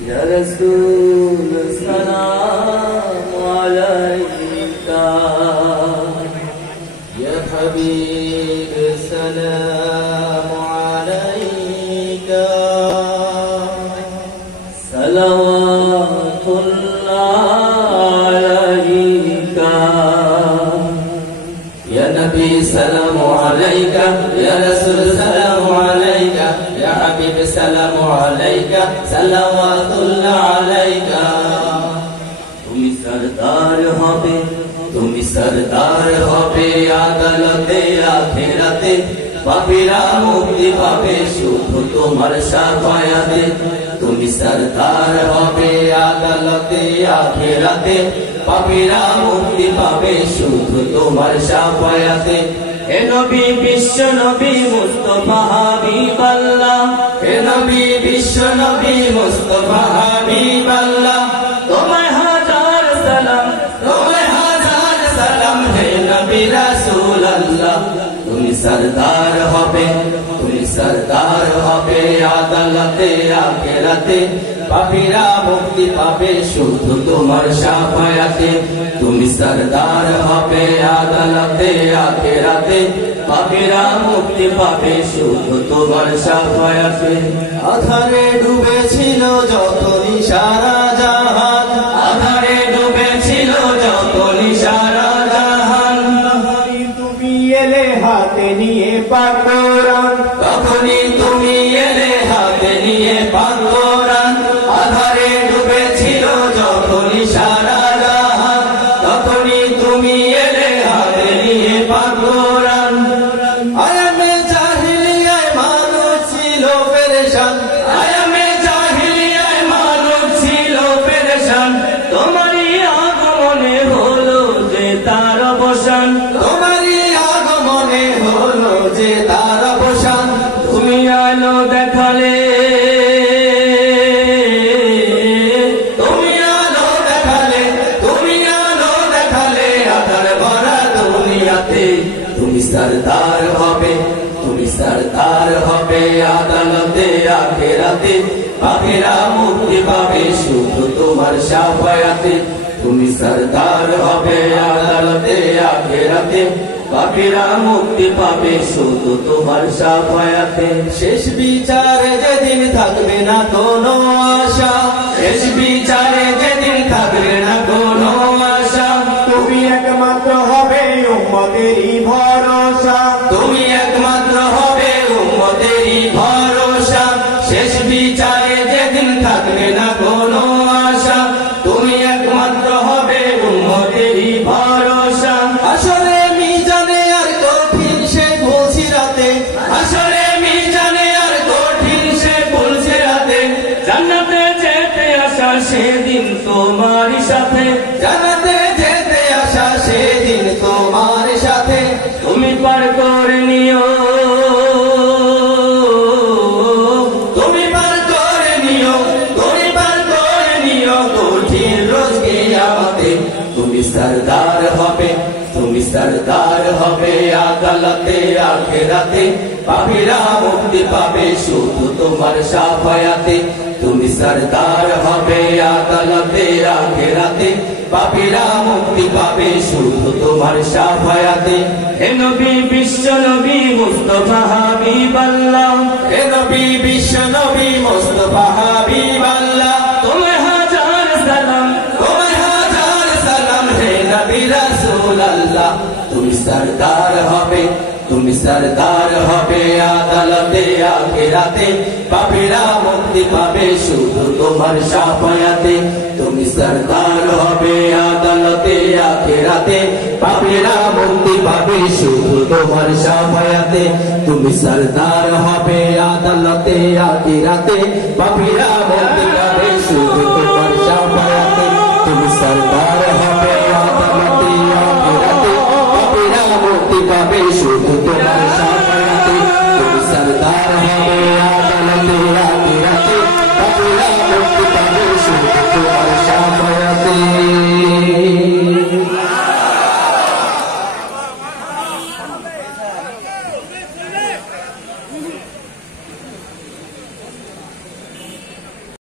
या रसूल सलाम अलैका या हबीब सलाम अलैका सलावतुल्लाह अलैका या नबी सलाम अलैका या रसूल सलाम अलैका या हबीब सलाम अलैका सलावतुल्लाह अलैका তুমি सरदार হবে আদালতে আখিরাতে পাপীরা মুক্তি পাবে শুধু তোমার শাফায়াতে তুমি সরদার হবে আদালতে আখিরাতে পাপীরা মুক্তি পাবে শুধু তোমার শাফায়াতে হে নবী বিশ্ব নবী মুস্তাফা হাবিবাল্লাহ হে নবী বিশ্ব নবী মুস্তাফা হাবিবাল্লাহ তোমায় হাজার সালাম হে নবী রাসূলুল্লাহ তুমি সরদার হবে আদালতে আখিরাতে পাপীরা মুক্তি পাবে শুধু তোমার শাফায়াতে তুমি সরদার হবে আদালতে আখিরাতে পাপীরা মুক্তি পাবে শুধু তোমার শাফায়াতে আধারে ডুবেছিল যত নিশারা জাহান আধারে ডুবেছিল যত নিশারা হাতে নিয়ে পাক কোরআন তখনই তুমি এলে হাতে নিয়ে পাক কোরআন আধারে ডুবেছিল যখনই সারা জাহান তখনই তুমি এলে হাতে নিয়ে পাক কোরআন আয়ামে জাহিলিয়ায় মানুষ ছিল পেরেশান আয়ামে জাহিলিয়ায় মানুষ ছিল পেরেশান তোমারই আগমনে হলো যে তার অবসান যে তার অবসান তুমি আলো দেখালে আধার ভরা দুনিয়াতে তুমি সরদার হবে আদালতে আখিরাতে পাপীরা মুক্তি পাবে শুধু তোমার শাফায়াতে তুমি সরদার হবে আদালতে আখিরাতে পাপীরা মুক্তি পাবে শুধু তোমার শাফায়াতে শেষ বিচারে যেদিন থাকবে না কোনো আশা শেষ বিচারে যেদিন থাকবে না কোনো আশা তুমি একমাত্র হবে উম্মতেরই ভরসা তুমি একমাত্র হবে উম্মতেরই ভরসা শেষ বিচারে যেদিন থাকবে না কোনো আশা তুমি একমাত্র হবে উম্মতেরই ভরসা আসলে মিজানে আর কঠিন সে ফুলসিরাতে আসলে মিজানে আর কঠিন সে ফুলসিরাতে জান্নাতে যেতে আসা সেদিন তোমার সাথে জান্নাতে যেতে আসা সেদিন তোমার সাথে তুমি পার করে নিও কঠিন রোজ কিয়ামতে তুমি সরদার হবে আদালতে আখিরাতে পাপীরা মুক্তি পাবে শুধু তোমার শাফায়াতে তুমি সরদার হবে আদালতে আখিরাতে পাপীরা মুক্তি পাবে শুধু তোমার শাফায়াতে হে নবী বিশ্ব নবী মুস্তাফা হাবিবাল্লাহ হে নবী বিশ্ব নবী মুস্তাফা হাবিবাল্লাহ তোমায় হাজার সালাম হে নবী রাসূলুল্লাহ তুমি সরদার হবে আদালতে আখিরাতে পাপীরা মুক্তি পাবে শুধু তোমার শাফায়াতে তুমি সরদার হবে আদালতে আখিরাতে পাপীরা মুক্তি পাবে শুধু তোমার শাফায়াতে তুমি সরদার হবে আদালতে আখিরাতে পাপীরা